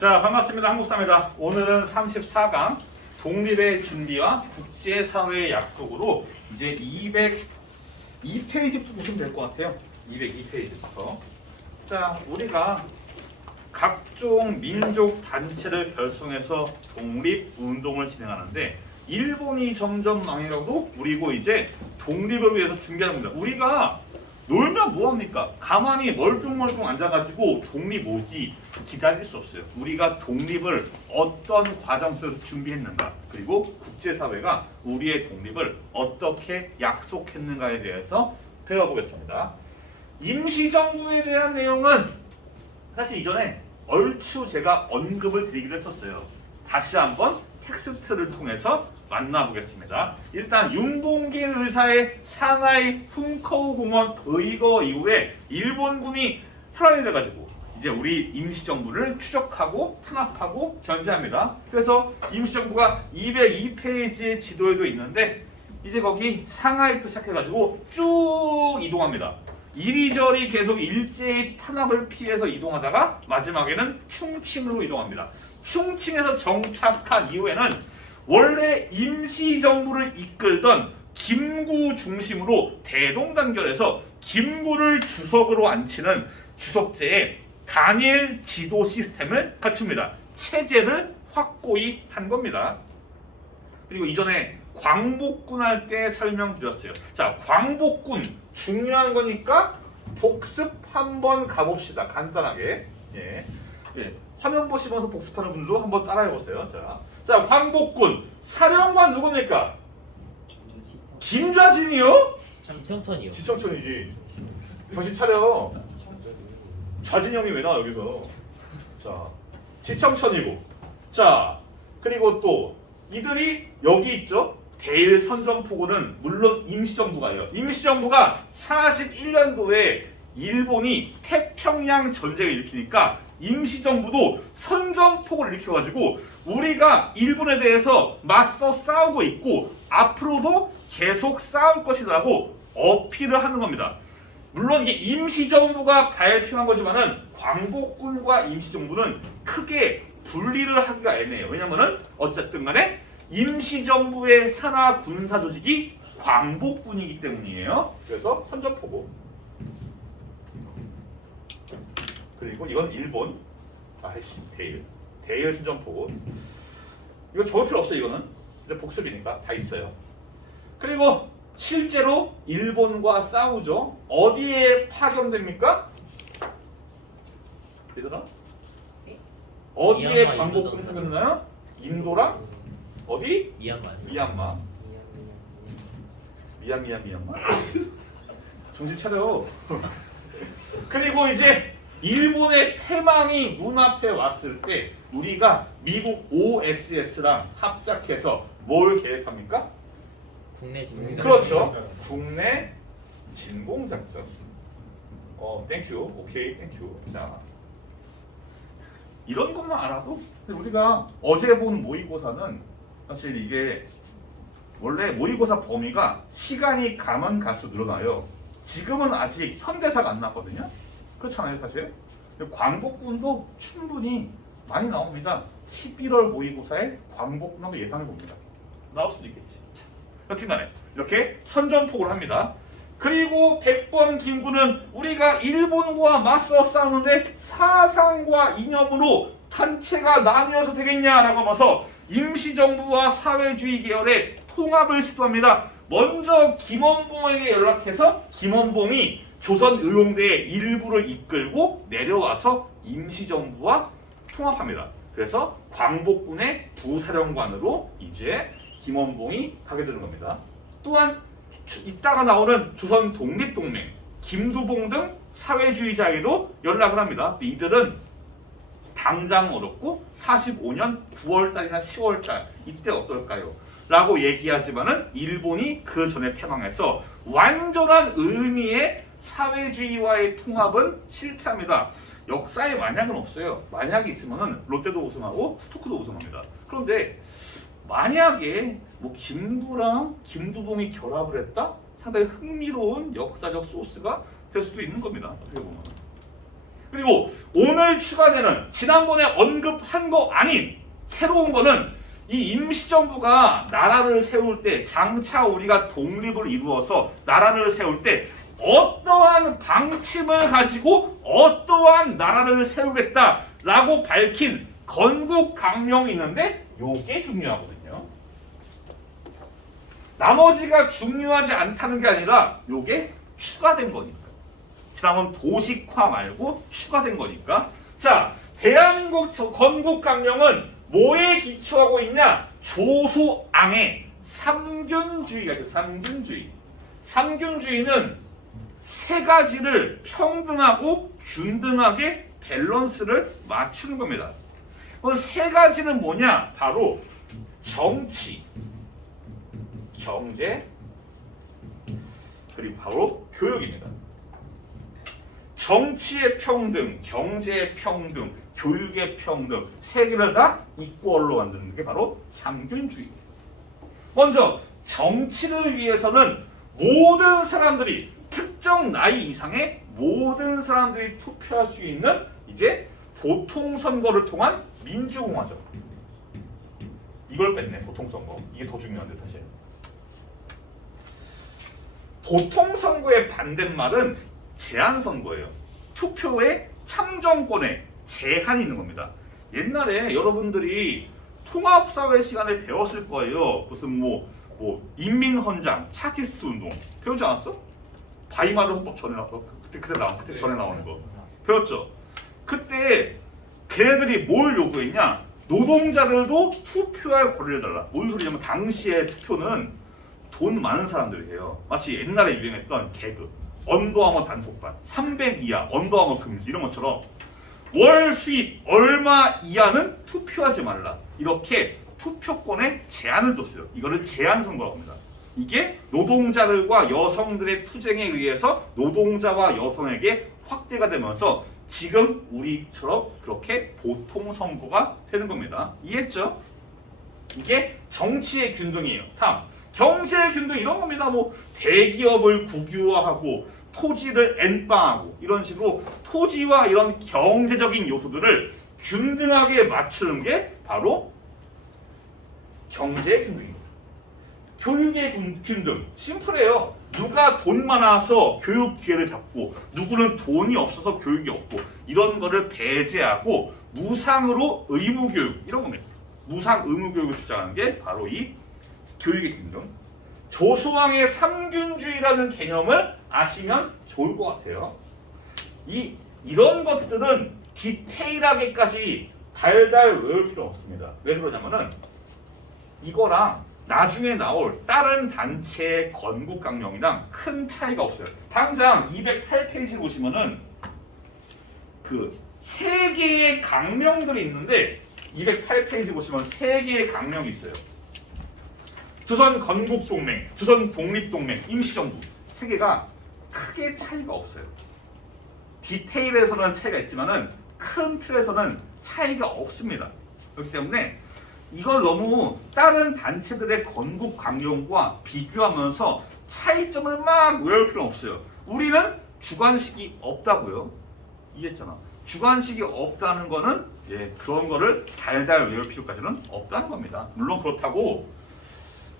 자, 반갑습니다. 한국사입니다. 오늘은 34강 독립의 준비와 국제사회의 약속으로 이제 202페이지부터 보시면 될 것 같아요. 202페이지부터. 자, 우리가 각종 민족 단체를 결성해서 독립운동을 진행하는데 일본이 점점 망해가고 우리고 이제 독립을 위해서 준비하는 겁니다. 우리가 놀면 뭐합니까? 가만히 멀뚱멀뚱 앉아가지고 독립 오기 기다릴 수 없어요. 우리가 독립을 어떤 과정 속에서 준비했는가, 그리고 국제사회가 우리의 독립을 어떻게 약속했는가에 대해서 배워보겠습니다. 임시정부에 대한 내용은 사실 이전에 얼추 제가 언급을 드리기로 했었어요. 다시 한번 텍스트를 통해서 만나보겠습니다. 일단 윤봉길 의사의 상하이 훈커우 공원 도의거 이후에 일본군이 혈안이 돼가지고 이제 우리 임시정부를 추적하고 탄압하고 견제합니다. 그래서 임시정부가 202페이지의 지도에도 있는데 이제 거기 상하이부터 시작해가지고 쭉 이동합니다. 이리저리 계속 일제히 탄압을 피해서 이동하다가 마지막에는 충칭으로 이동합니다. 충칭에서 정착한 이후에는 원래 임시정부를 이끌던 김구 중심으로 대동단결해서 김구를 주석으로 앉히는 주석제의 단일 지도 시스템을 갖춥니다. 체제를 확고히 한 겁니다. 그리고 이전에 광복군 할 때 설명드렸어요. 자, 광복군 중요한 거니까 복습 한번 가봅시다. 간단하게. 예. 화면 보시면서 복습하는 분도 한번 따라해 보세요. 자, 광복군 사령관 누굽니까? 김좌진이요? 지청천이요. 지청천이지. 정신 차려. 좌진 형이 왜 나와 여기서? 자, 지청천이고. 자, 그리고 또 이들이 여기 있죠. 대일 선전포고는 물론 임시정부가요. 임시정부가 41년도에 일본이 태평양 전쟁을 일으키니까 임시정부도 선전포고를 일으켜가지고 우리가 일본에 대해서 맞서 싸우고 있고 앞으로도 계속 싸울 것이라고 어필을 하는 겁니다. 물론 이게 임시정부가 발표한 거지만은 광복군과 임시정부는 크게 분리를 하기가 애매해요. 왜냐면은 어쨌든 간에 임시정부의 산하 군사 조직이 광복군이기 때문이에요. 그래서 선전포고. 그리고 이건 일본. 대일 선전포고. 이거 적을 필요 없어요. 이거는 이제 복습이니까 다 있어요. 그리고 실제로 일본과 싸우죠. 어디에 파견됩니까? 얘들아? 어디에 광복군이 파견되나요? 인도랑 어디? 미얀마. 미얀마. 정신 차려. 그리고 이제 일본의 패망이 눈앞에 왔을 때 우리가 미국 OSS랑 합작해서 뭘 계획합니까? 국내 진공작전. 그렇죠. 국내 진공작전. 땡큐. 오케이, 땡큐. 자, 이런 것만 알아도 우리가 어제 본 모의고사는 사실 이게 원래 모의고사 범위가 시간이 가면 갈수록 늘어나요. 지금은 아직 현대사가 안 났거든요. 그렇잖아요, 사실. 광복군도 충분히 많이 나옵니다. 11월 모의고사에 광복군하고 예상해 봅니다. 나올 수도 있겠지. 여튼간에 이렇게 선전포고를 합니다. 그리고 백번 김구는 우리가 일본과 맞서 싸우는데 사상과 이념으로 단체가 나뉘어서 되겠냐라고 하면서 임시정부와 사회주의 계열의 통합을 시도합니다. 먼저 김원봉에게 연락해서 김원봉이 조선의용대의 일부를 이끌고 내려와서 임시정부와 통합합니다. 그래서 광복군의 부사령관으로 이제 김원봉이 가게 되는 겁니다. 또한 이따가 나오는 조선 독립동맹, 김두봉 등 사회주의자에게도 연락을 합니다. 이들은 당장 어렵고 45년 9월달이나 10월달 이때 어떨까요? 라고 얘기하지만은 일본이 그 전에 패망해서 완전한 의미의 사회주의와의 통합은 실패합니다. 역사에 만약은 없어요. 만약이 있으면은 롯데도 우승하고 스토크도 우승합니다. 그런데 만약에 뭐 김구랑 김두봉이 결합을 했다? 상당히 흥미로운 역사적 소스가 될 수도 있는 겁니다. 어떻게 보면. 그리고 오늘 추가되는 지난번에 언급한 거 아닌 새로운 거는 이 임시정부가 나라를 세울 때 장차 우리가 독립을 이루어서 나라를 세울 때 어떠한 방침을 가지고 어떠한 나라를 세우겠다라고 밝힌 건국강령이 있는데 요게 중요하거든요. 나머지가 중요하지 않다는 게 아니라 요게 추가된 거니까. 지난번 도식화 말고 추가된 거니까. 자, 대한민국 건국강령은 뭐에 기초하고 있냐? 조소앙의 삼균주의가 있어요. 삼균주의. 삼균주의는 세 가지를 평등하고 균등하게 밸런스를 맞추는 겁니다. 그 세 가지는 뭐냐? 바로 정치, 경제, 그리고 바로 교육입니다. 정치의 평등, 경제의 평등, 교육의 평등 세 개를 다 이퀄로 만드는 게 바로 삼균주의입니다. 먼저 정치를 위해서는 모든 사람들이 특정 나이 이상의 모든 사람들이 투표할 수 있는 이제 보통선거를 통한 민주공화죠. 이걸 뺐네. 보통선거. 이게 더 중요한데 사실. 보통선거의 반대말은 제한선거예요. 투표의 참정권에 제한이 있는 겁니다. 옛날에 여러분들이 통합사회 시간에 배웠을 거예요. 무슨 뭐 인민헌장, 차티스트 운동 배우지 않았어? 바이마르 헌법 전에 나왔어. 그때 전에 나오는 거 배웠죠. 그때 걔네들이 뭘 요구했냐? 노동자들도 투표할 권리를 달라. 뭔 소리냐면 당시의 투표는 돈 많은 사람들이 해요. 마치 옛날에 유행했던 개그, 언더아머 단속반, 300 이하, 언더아머 금지 이런 것처럼 월 수입 얼마 이하는 투표하지 말라. 이렇게 투표권에 제한을 줬어요. 이거를 제한선거라고 합니다. 이게 노동자들과 여성들의 투쟁에 의해서 노동자와 여성에게 확대가 되면서 지금 우리처럼 그렇게 보통선거가 되는 겁니다. 이해했죠? 이게 정치의 균등이에요. 다음, 경제의 균등 이런 겁니다. 뭐 대기업을 국유화하고 토지를 엔빵하고 이런 식으로 토지와 이런 경제적인 요소들을 균등하게 맞추는 게 바로 경제의 균등입니다. 교육의 균등 심플해요. 누가 돈 많아서 교육 기회를 잡고 누구는 돈이 없어서 교육이 없고 이런 거를 배제하고 무상으로 의무교육 이런 겁니다. 무상 의무교육을 주장하는 게 바로 이 교육의 균등. 조소왕의 삼균주의라는 개념을 아시면 좋을 것 같아요. 이런 것들은 디테일하게까지 달달 외울 필요 없습니다. 왜 그러냐면은 이거랑 나중에 나올 다른 단체의 건국강령이랑 큰 차이가 없어요. 당장 208페이지 보시면은 그 3개의 강령들이 있는데 208페이지 보시면 3개의 강령이 있어요. 조선 건국동맹, 조선 독립동맹, 임시정부 3개가 크게 차이가 없어요. 디테일에서는 차이가 있지만은 큰 틀에서는 차이가 없습니다. 그렇기 때문에 이걸 너무 다른 단체들의 건국 강령과 비교하면서 차이점을 막 외울 필요는 없어요. 우리는 주관식이 없다고요. 이해했잖아. 주관식이 없다는 거는 그런 거를 달달 외울 필요까지는 없다는 겁니다. 물론 그렇다고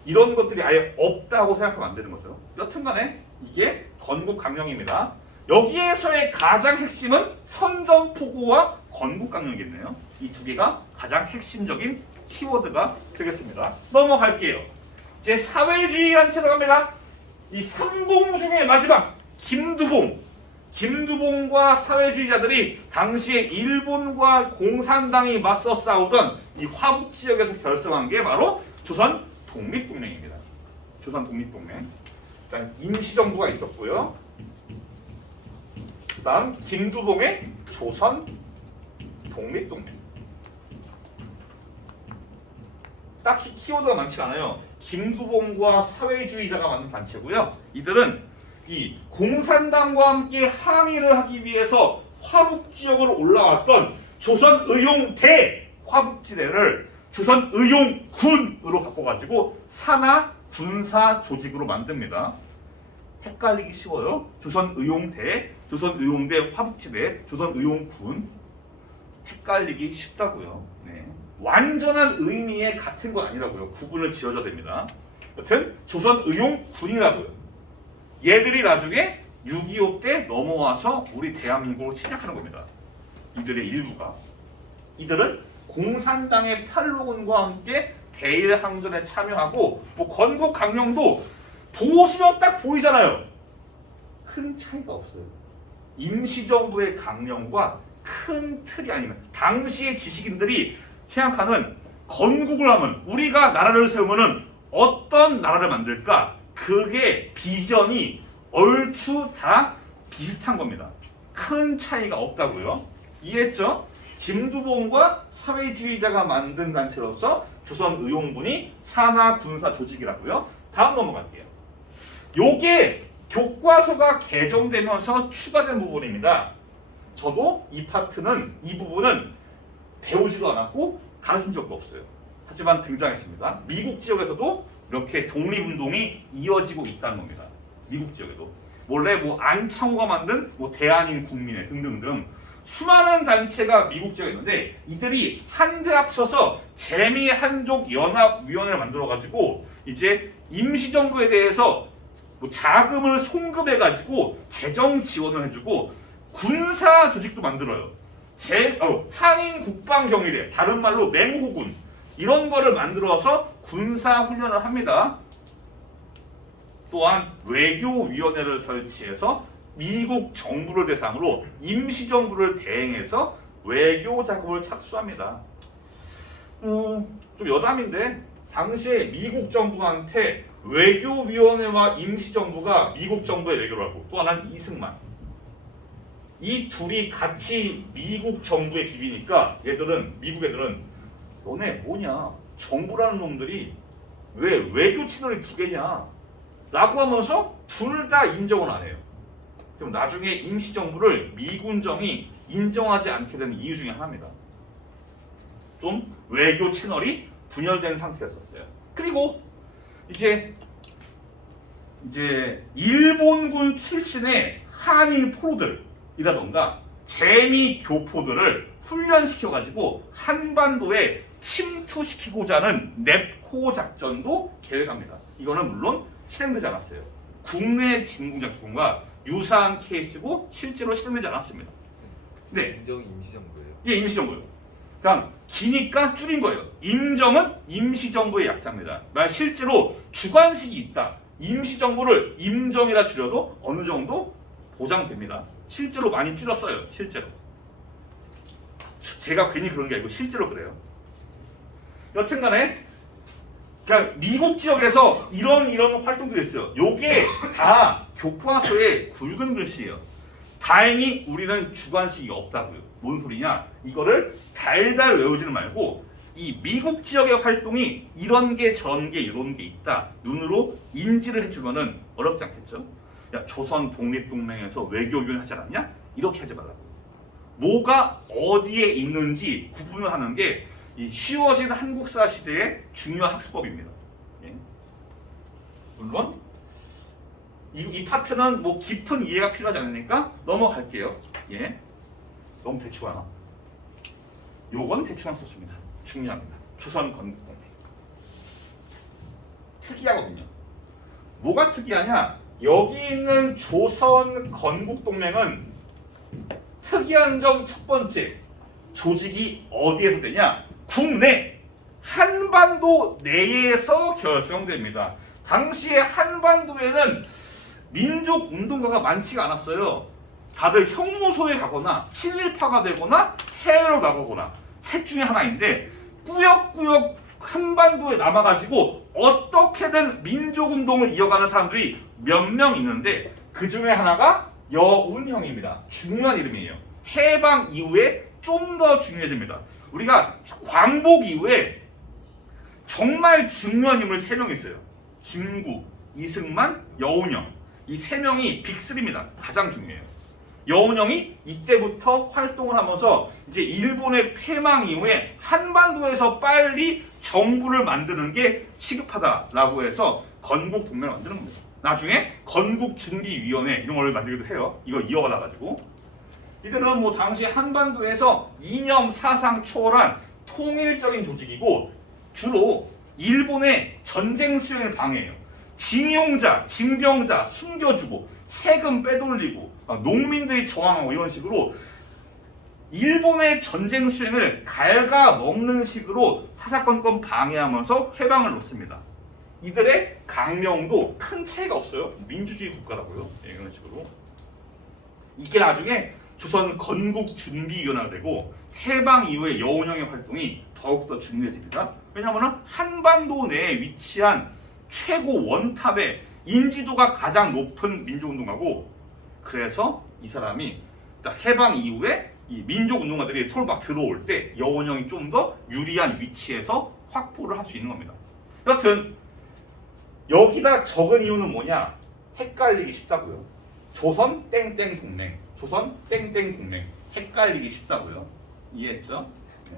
이런 것들이 아예 없다고 생각하면 안 되는 거죠. 여튼간에 이게 건국 강령입니다. 여기에서의 가장 핵심은 선전포고와 건국 강령이겠네요. 이 두 개가 가장 핵심적인 키워드가 되겠습니다. 넘어갈게요. 이제 사회주의 단체로 갑니다. 이 삼봉 중에 마지막 김두봉과 사회주의자들이 당시에 일본과 공산당이 맞서 싸우던 이 화북 지역에서 결성한 게 바로 조선 독립동맹입니다. 조선 독립동맹. 일단 임시정부가 있었고요. 다음 김두봉의 조선 독립동맹. 딱히 키워드가 많지 않아요. 김두봉과 사회주의자가 만든 단체고요. 이들은 이 공산당과 함께 항의를 하기 위해서 화북 지역으로 올라왔던 조선의용대 화북지대를 조선의용군으로 바꿔가지고 산하 군사 조직으로 만듭니다. 헷갈리기 쉬워요. 조선의용대 조선의용대 화북지대 조선의용군 헷갈리기 쉽다고요. 네. 완전한 의미의 같은 건 아니라고요. 구분을 지어줘야 됩니다. 여튼 조선의용군이라고요. 얘들이 나중에 6.25 때 넘어와서 우리 대한민국을 침략하는 겁니다. 이들의 일부가. 이들은 공산당의 팔로군과 함께 대일항전에 참여하고 뭐 건국 강령도 보시면 딱 보이잖아요. 큰 차이가 없어요. 임시정부의 강령과 큰 틀이 아니면 당시의 지식인들이 생각하는 건국을 하면 우리가 나라를 세우면은 어떤 나라를 만들까? 그게 비전이 얼추 다 비슷한 겁니다. 큰 차이가 없다고요. 이해했죠? 김두봉과 사회주의자가 만든 단체로서 조선의용군이 산하 군사 조직이라고요. 다음 넘어갈게요. 요게 교과서가 개정되면서 추가된 부분입니다. 저도 이 부분은 배우지도 않았고 가르친 적도 없어요. 하지만 등장했습니다. 미국 지역에서도 이렇게 독립운동이 이어지고 있다는 겁니다. 미국 지역에도 원래 뭐 안창호가 만든 뭐 대한인 국민회 등등등 수많은 단체가 미국 지역에 있는데 이들이 한데 합쳐서 재미한족연합위원회를 만들어가지고 이제 임시정부에 대해서 뭐 자금을 송금해가지고 재정 지원을 해주고 군사 조직도 만들어요. 한인 국방경위대, 다른 말로 맹호군 이런 거를 만들어서 군사 훈련을 합니다. 또한 외교위원회를 설치해서 미국 정부를 대상으로 임시정부를 대행해서 외교 자금을 착수합니다. 좀 여담인데 당시에 미국 정부한테 외교위원회와 임시정부가 미국 정부의 외교를 하고 또 하나는 이승만 이 둘이 같이 미국 정부에 비비니까 미국 애들은 너네 뭐냐 정부라는 놈들이 왜 외교 채널이 두 개냐 라고 하면서 둘 다 인정을 안 해요. 그럼 나중에 임시정부를 미군정이 인정하지 않게 되는 이유 중에 하나입니다. 좀 외교 채널이 분열된 상태였었어요. 그리고 이제 일본군 출신의 한인 포로들이라던가 재미 교포들을 훈련시켜가지고 한반도에 침투시키고자 하는 넵코 작전도 계획합니다. 이거는 물론 실행되지 않았어요. 국내 진공 작전과 유사한 케이스고 실제로 실행되지 않았습니다. 네. 인정이 임시정부예요. 예, 임시정부요. 그냥 기니까 줄인 거예요. 임정은 임시정부의 약자입니다. 만약 실제로 주관식이 있다. 임시정부를 임정이라 줄여도 어느 정도 보장됩니다. 실제로 많이 줄였어요. 실제로. 제가 괜히 그런 게 아니고 실제로 그래요. 여튼간에 그러니까 미국 지역에서 이런 활동들이 있어요. 요게 다 교과서에 굵은 글씨예요. 다행히 우리는 주관식이 없다고요. 뭔 소리냐? 이거를 달달 외우지는 말고 이 미국 지역의 활동이 이런 게 저런 게 이런 게 있다. 눈으로 인지를 해주면은 어렵지 않겠죠? 야 조선 독립동맹에서 외교위원 하지 않았냐? 이렇게 하지 말라고. 뭐가 어디에 있는지 구분을 하는 게 이 쉬워진 한국사 시대의 중요한 학습법입니다. 예. 물론 이 파트는 뭐 깊은 이해가 필요하지 않으니까 넘어갈게요. 예. 너무 대충 하나. 요건 대충 한 소스입니다. 중요합니다. 조선 건국동맹. 특이하거든요. 뭐가 특이하냐? 여기 있는 조선 건국동맹은 특이한 점 첫 번째. 조직이 어디에서 되냐? 국내 한반도 내에서 결성됩니다. 당시에 한반도에는 민족 운동가가 많지가 않았어요. 다들 형무소에 가거나 친일파가 되거나 해외로 나가거나 셋 중에 하나인데 꾸역꾸역 한반도에 남아가지고 어떻게든 민족운동을 이어가는 사람들이 몇 명 있는데 그 중에 하나가 여운형입니다. 중요한 이름이에요. 해방 이후에 좀 더 중요해집니다. 우리가 광복 이후에 정말 중요한 인물 3명 있어요. 김구, 이승만, 여운형. 이 3명이 빅3입니다. 가장 중요해요. 여운형이 이때부터 활동을 하면서 이제 일본의 패망 이후에 한반도에서 빨리 정부를 만드는 게 시급하다라고 해서 건국 동맹을 만드는 겁니다. 나중에 건국준비위원회 이런 걸 만들기도 해요. 이걸 이어받아가지고 이들은 뭐 당시 한반도에서 이념 사상 초월한 통일적인 조직이고 주로 일본의 전쟁 수행을 방해해요. 징용자, 징병자 숨겨주고 세금 빼돌리고 농민들이 저항하고 이런 식으로 일본의 전쟁 수행을 갉아먹는 식으로 사사건건 방해하면서 회방을 놓습니다. 이들의 강령도 큰 차이가 없어요. 민주주의 국가라고요. 이런 식으로. 이게 나중에 조선 건국준비위원회가 되고 해방 이후의 여운형의 활동이 더욱더 중요해집니다. 왜냐하면 한반도 내에 위치한 최고 원탑의 인지도가 가장 높은 민족운동가고 그래서 이 사람이 해방 이후에 이 민족운동가들이 서로 막 들어올 때 여운형이 좀 더 유리한 위치에서 확보를 할 수 있는 겁니다. 여튼 여기다 적은 이유는 뭐냐? 헷갈리기 쉽다고요. 조선 땡땡 동맹, 조선 땡땡 동맹 헷갈리기 쉽다고요. 이해했죠? 네.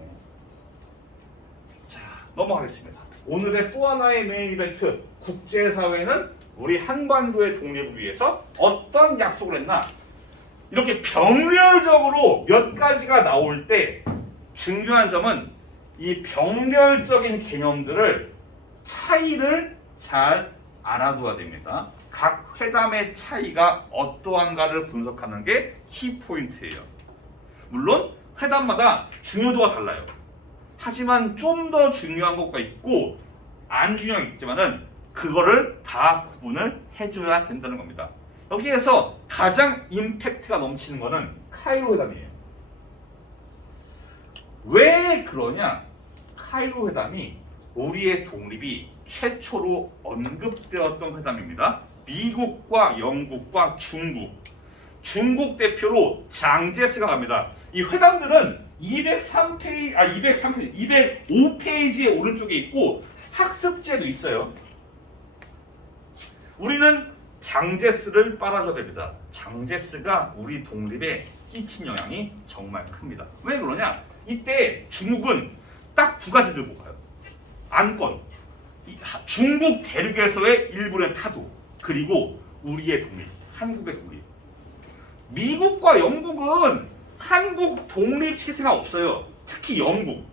자, 넘어가겠습니다. 오늘의 또 하나의 메인 이벤트 국제사회는 우리 한반도의 독립을 위해서 어떤 약속을 했나? 이렇게 병렬적으로 몇 가지가 나올 때 중요한 점은 이 병렬적인 개념들을 차이를 잘 알아둬야 됩니다. 각 회담의 차이가 어떠한가를 분석하는 게 키포인트예요. 물론 회담마다 중요도가 달라요. 하지만 좀 더 중요한 것가 있고 안 중요한 게 있지만은 그거를 다 구분을 해줘야 된다는 겁니다. 여기에서 가장 임팩트가 넘치는 거는 카이로 회담이에요. 왜 그러냐? 카이로 회담이 우리의 독립이 최초로 언급되었던 회담입니다. 미국과 영국과 중국 대표로 장제스가 갑니다. 이 회담들은 205페이지의 오른쪽에 있고 학습지에도 있어요. 우리는 장제스를 빨아줘야 됩니다. 장제스가 우리 독립에 끼친 영향이 정말 큽니다. 왜 그러냐? 이때 중국은 딱 두 가지 들고 가요. 안건, 중국 대륙에서의 일본의 타도, 그리고 우리의 독립, 한국의 독립. 미국과 영국은 한국 독립 체제가 없어요. 특히 영국.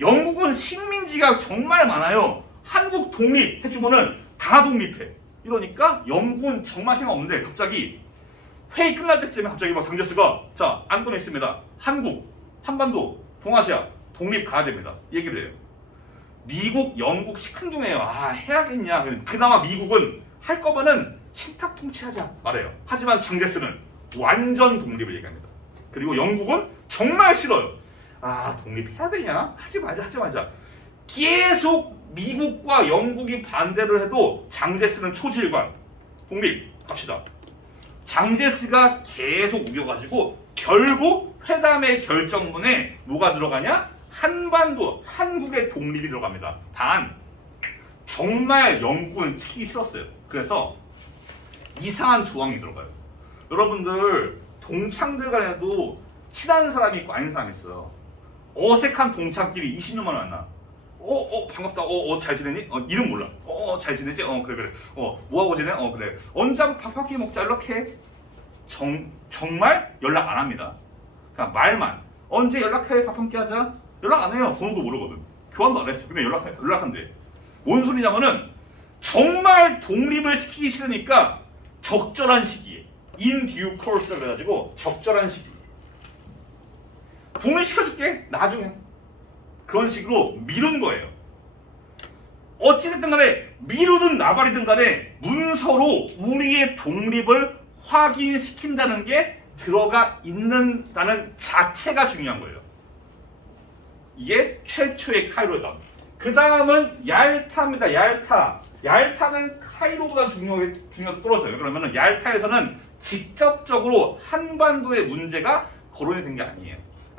영국은 식민지가 정말 많아요. 한국 독립 해주면은 다 독립해. 이러니까 영국은 정말 생각 없는데 갑자기 회의 끝날 때쯤에 갑자기 막 장제스가 자 안건에 있습니다. 한국, 한반도, 동아시아 독립 가야 됩니다. 얘기를 해요. 미국, 영국 시큰둥해요. 아 해야겠냐. 그나마 미국은 할 거면은 신탁 통치하자 말해요. 하지만 장제스는 완전 독립을 얘기합니다. 그리고 영국은 정말 싫어요. 아 독립해야 되냐? 하지 말자. 계속 미국과 영국이 반대를 해도 장제스는 초질관 독립 갑시다. 장제스가 계속 우겨가지고 결국 회담의 결정문에 뭐가 들어가냐? 한반도, 한국의 독립이 들어갑니다. 단 정말 영국은 치기 싫었어요. 그래서 이상한 조항이 들어가요. 여러분들 동창들 간에도 친한 사람이 있고 아닌 사람이 있어요. 어색한 동창끼리 20년 만에 만나. 반갑다. 잘 지내니? 이름 몰라. 잘 지내지? 그래. 뭐하고 지내? 그래. 언제 한번 밥 한 끼 먹자 이렇게. 정말 연락 안 합니다. 그냥 말만. 언제 연락해? 밥 한 끼 하자. 연락 안 해요. 번호도 모르거든. 교환도 안 했어. 근데 연락한대. 뭔 소리냐면은 정말 독립을 시키기 싫으니까 적절한 시기에 in due course라고 해가지고 적절한 시기. 독립시켜줄게. 나중에. 그런 식으로 미룬 거예요. 어찌됐든 간에 미루든 나발이든 간에 문서로 우리의 독립을 확인시킨다는 게 들어가 있는다는 자체가 중요한 거예요. 이게 최초의 카이로 회담. 그 다음은 얄타입니다. 얄타는 카이로보다 중요도 떨어져요. 그러면 얄타에서는 직접적으로 한반도의 문제가 거론이 된 게 아니에요.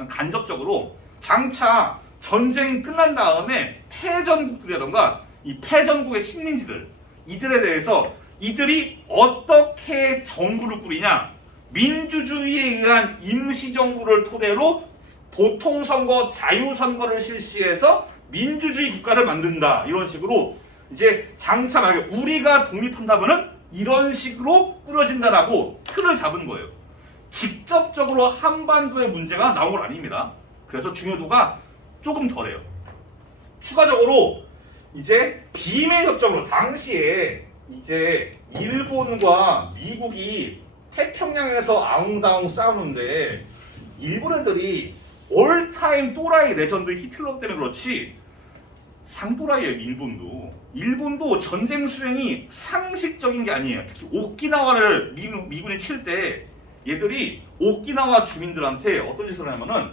간접적으로 장차 전쟁 끝난 다음에 패전국이라던가 이 패전국의 식민지들 이들에 대해서 이들이 어떻게 정부를 꾸리냐, 민주주의에 의한 임시정부를 토대로 보통선거, 자유선거를 실시해서 민주주의 국가를 만든다. 이런 식으로 이제 장차 만약에 우리가 독립한다면은 이런 식으로 꾸려진다라고 틀을 잡은 거예요. 직접적으로 한반도의 문제가 나온 건 아닙니다. 그래서 중요도가 조금 덜해요. 추가적으로 이제 비밀협정으로 당시에 이제 일본과 미국이 태평양에서 아웅다웅 싸우는데 일본 애들이 올타임 또라이 레전드 히틀러 때문에 그렇지 상도라이예요. 일본도 전쟁 수행이 상식적인 게 아니에요. 특히 오키나와를 미군이 칠 때 얘들이 오키나와 주민들한테 어떤 짓을 하냐면은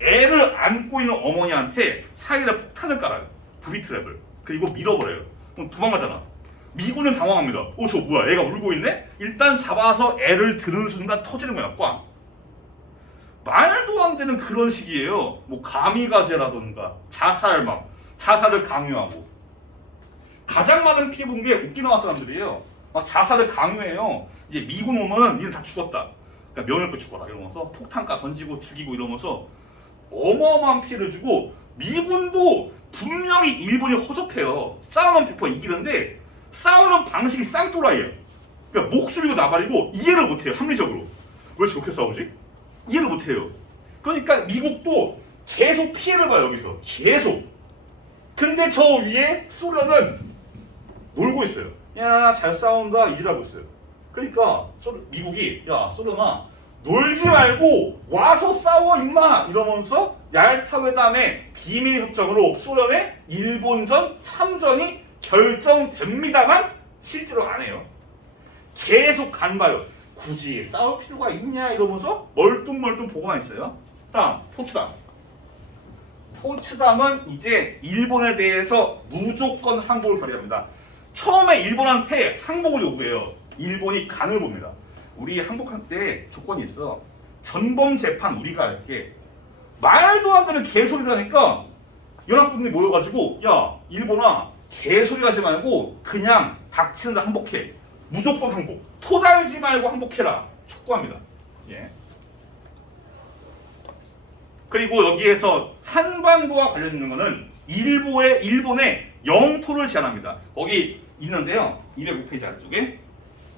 애를 안고 있는 어머니한테 사이에다 폭탄을 깔아요. 부비트랩을. 그리고 밀어버려요. 그럼 도망가잖아. 미군은 당황합니다. 저 뭐야? 애가 울고 있네? 일단 잡아서 애를 드는 순간 터지는 거야. 꽝. 말도 안 되는 그런 식이에요. 뭐 가미가제라던가 자살을 강요하고 가장 많은 피해 본 게 오키나와 사람들이에요. 막 자살을 강요해요. 이제 미군 오면은 얘는 다 죽었다. 그러니까 명예롭게 죽어라 이러면서 폭탄가 던지고 죽이고 이러면서 어마어마한 피해를 주고 미군도 분명히 일본이 허접해요. 싸우면 100% 이기는데 싸우는 방식이 쌍또라이에요. 그러니까 목소리가 나발이고 이해를 못해요. 합리적으로. 왜 저렇게 싸우지? 이해를 못해요. 그러니까 미국도 계속 피해를 봐요. 여기서 계속. 근데 저 위에 소련은 놀고 있어요. 야, 잘 싸운다 이지라고 있어요. 그러니까 미국이 야, 소련아 놀지 말고 와서 싸워 임마 이러면서 얄타회담의 비밀협정으로 소련의 일본전 참전이 결정됩니다만 실제로 안 해요. 계속 간봐요. 굳이 싸울 필요가 있냐 이러면서 멀뚱멀뚱 보고만 있어요. 다음 포츠담은 이제 일본에 대해서 무조건 항복을 발휘합니다. 처음에 일본한테 항복을 요구해요. 일본이 간을 봅니다. 우리 항복할 때 조건이 있어. 전범 재판 우리가 할게. 말도 안 되는 개소리를 하니까 연합군들이 모여가지고 야 일본아 개소리 하지 말고 그냥 닥치는 데 항복해. 무조건 항복. 토달지 말고 항복해라. 촉구합니다. 예. 그리고 여기에서 한반도와 관련 있는 거는 일본의 영토를 제한합니다. 거기 있는데요. 205페이지 아래쪽에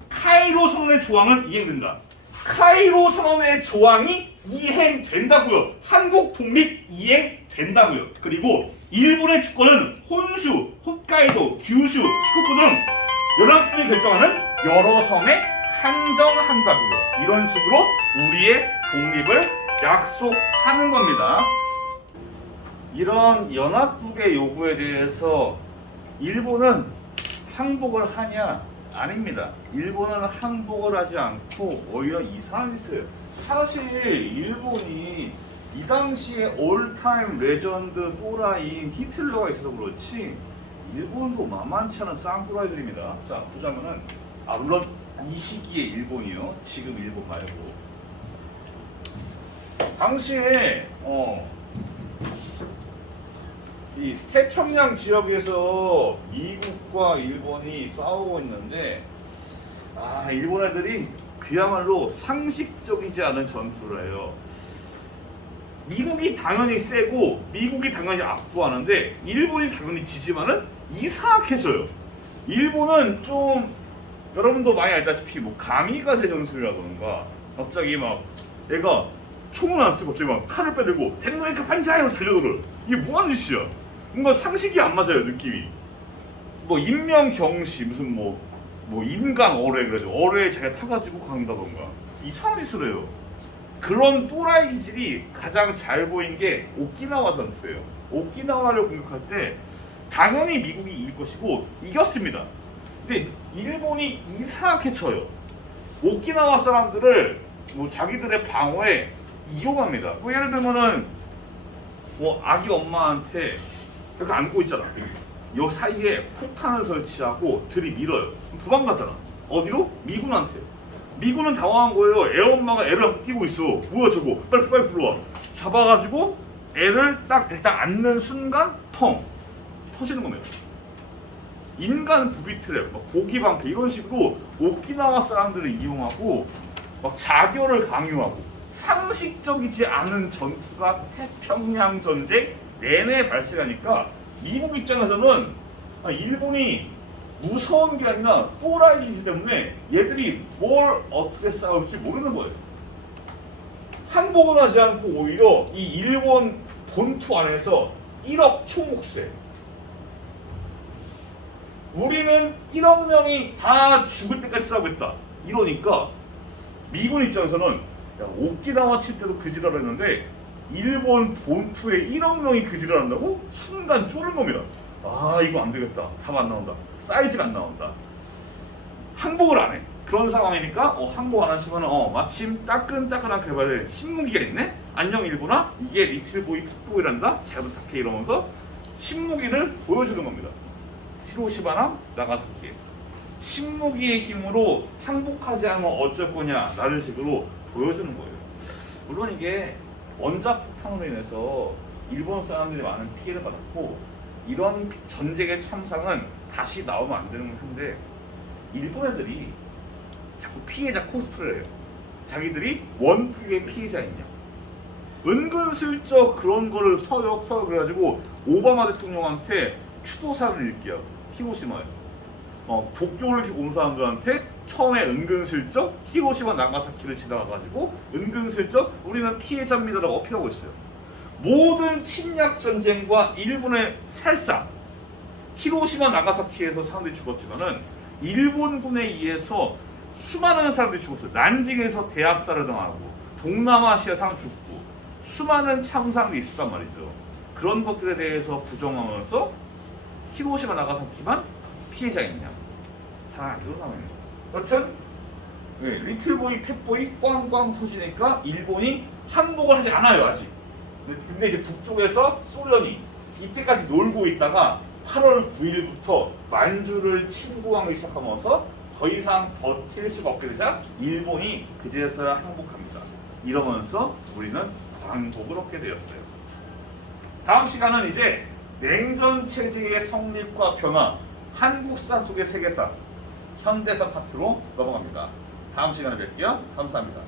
카이로 선언의 조항은 이행된다. 카이로 선언의 조항이 이행된다고요. 한국 독립 이행된다고요. 그리고 일본의 주권은 혼슈, 홋카이도, 규슈, 시코쿠 등 연합군이 결정하는 여러 섬에 한정한다고요. 이런 식으로 우리의 독립을 약속하는 겁니다. 이런 연합국의 요구에 대해서 일본은 항복을 하냐? 아닙니다. 일본은 항복을 하지 않고 오히려 이상한 짓을 해요. 사실 일본이 이 당시에 올타임 레전드 또라이인 히틀러가 있어서 그렇지 일본도 만만치 않은 쌍또라이들입니다. 자 보자면은 물론 이 시기의 일본이요. 지금 일본 말고 당시에 이 태평양 지역에서 미국과 일본이 싸우고 있는데 일본 애들이 그야말로 상식적이지 않은 전투를 해요. 미국이 당연히 세고 미국이 당연히 압도하는데 일본이 당연히 지지만은 이상하게 져요. 일본은 좀 여러분도 많이 알다시피 뭐 가미가제 전술이라던가 갑자기 막 얘가 총을 안 쓰고 갑자기 막 칼을 빼들고 텐노이크 반자이로 달려들어요. 이게 뭐하는 짓이야? 뭔가 상식이 안 맞아요. 느낌이 뭐 인명경시 무슨 뭐 인간 어뢰 그래죠. 어뢰에 자기가 타가지고 간다던가 이상한 짓을 해요. 그런 또라이 기질이 가장 잘 보인 게 오키나와 전투예요. 오키나와를 공격할 때 당연히 미국이 이길 것이고 이겼습니다. 근데 일본이 이상하게 쳐요. 오키나와 사람들을 뭐 자기들의 방어에 이용합니다. 뭐 예를 들면은 뭐 아기 엄마한테 이렇게 안고 있잖아. 요 사이에 폭탄을 설치하고 들이밀어요. 도망가잖아. 어디로? 미군한테. 미군은 당황한 거예요. 애 엄마가 애를 안고 뛰고 있어. 뭐야 저거? 빨리 불러와. 잡아가지고 애를 딱 일단 안는 순간 텅 터지는 겁니다. 인간 부비트랩, 고기 방패 이런 식으로 오키나와 사람들을 이용하고 막 자결을 강요하고 상식적이지 않은 전투가 태평양 전쟁 내내 발생하니까 미국 입장에서는 일본이 무서운 게 아니라 또라이이기 때문에 얘들이 뭘 어떻게 싸울지 모르는 거예요. 항복을 하지 않고 오히려 이 일본 본토 안에서 1억 총국세. 우리는 1억 명이 다 죽을 때까지 싸우겠다. 이러니까 미군 입장에서는 야, 오키나와 칠 때도 그 지랄을 했는데 일본 본토에 1억 명이 그 지랄을 한다고? 순간 쫄은 겁니다. 아 이거 안 되겠다. 답 안 나온다. 사이즈가 안 나온다. 항복을 안 해. 그런 상황이니까 항복 안 하시면 마침 따끈따끈한 개발을 신무기가 있네? 안녕 일본아? 이게 리틀보이 톡보이란다? 잘 부탁해 이러면서 신무기를 보여주는 겁니다. 히로시마랑 나가사키. 신무기의 힘으로 항복하지 않으면 어쩔 거냐 라는 식으로 보여주는 거예요. 물론 이게 원자폭탄으로 인해서 일본 사람들이 많은 피해를 받았고 이런 전쟁의 참상은 다시 나오면 안 되는 건데 일본 애들이 자꾸 피해자 코스프레를 해요. 자기들이 원투의 피해자있냐. 은근슬쩍 그런 거를 서역 그래가지고 오바마 대통령한테 추도사를 읽게요. 히로시마에. 도쿄를 온 사람들한테 처음에 은근슬쩍 히로시마 나가사키를 지나가가지고 은근슬쩍 우리는 피해자입니다라고 어필하고 있어요. 모든 침략 전쟁과 일본의 살상, 히로시마 나가사키에서 사람들이 죽었지만은 일본군에 의해서 수많은 사람들이 죽었어요. 난징에서 대학살을 당하고 동남아시아 상 죽고 수많은 참상이 있었단 말이죠. 그런 것들에 대해서 부정하면서 히로시마 나가사키만 피해자이냐? 잘 안 되는 상황이에요. 여튼 리틀보이 팻보이 꽝꽝 터지니까 일본이 항복을 하지 않아요 아직. 근데 이제 북쪽에서 소련이 이때까지 놀고 있다가 8월 9일부터 만주를 침공하기 시작하면서 더 이상 버틸 수가 없게 되자 일본이 그제서야 항복합니다. 이러면서 우리는 광복을 얻게 되었어요. 다음 시간은 이제 냉전 체제의 성립과 변화, 한국사 속의 세계사, 현대사 파트로 넘어갑니다. 다음 시간에 뵐게요. 감사합니다.